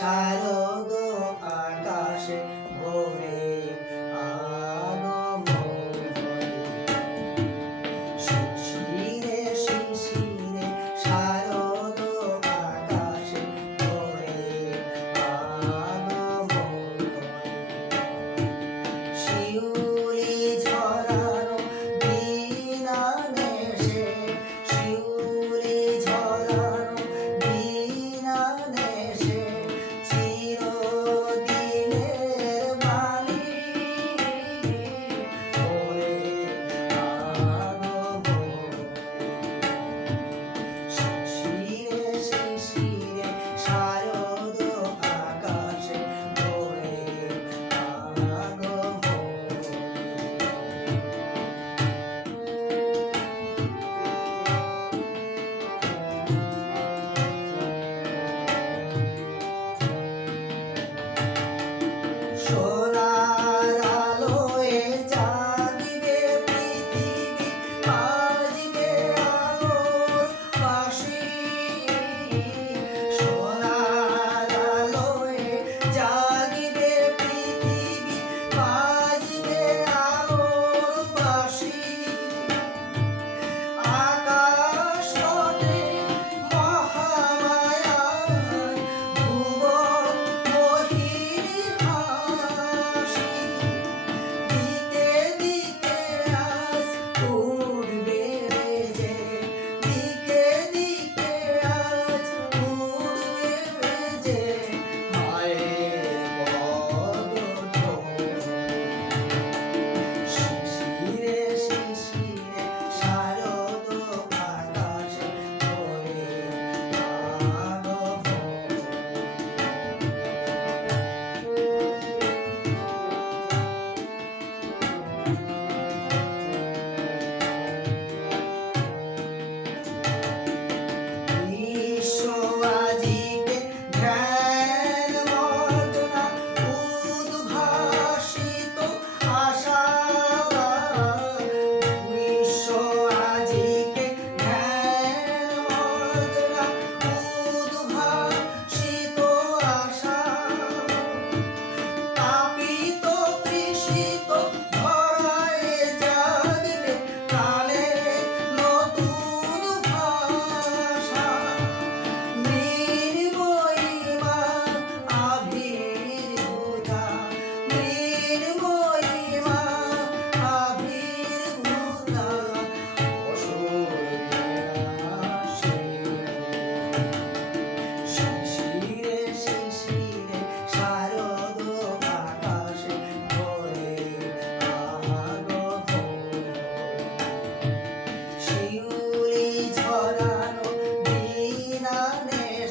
Shiloh. 어.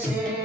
Yeah.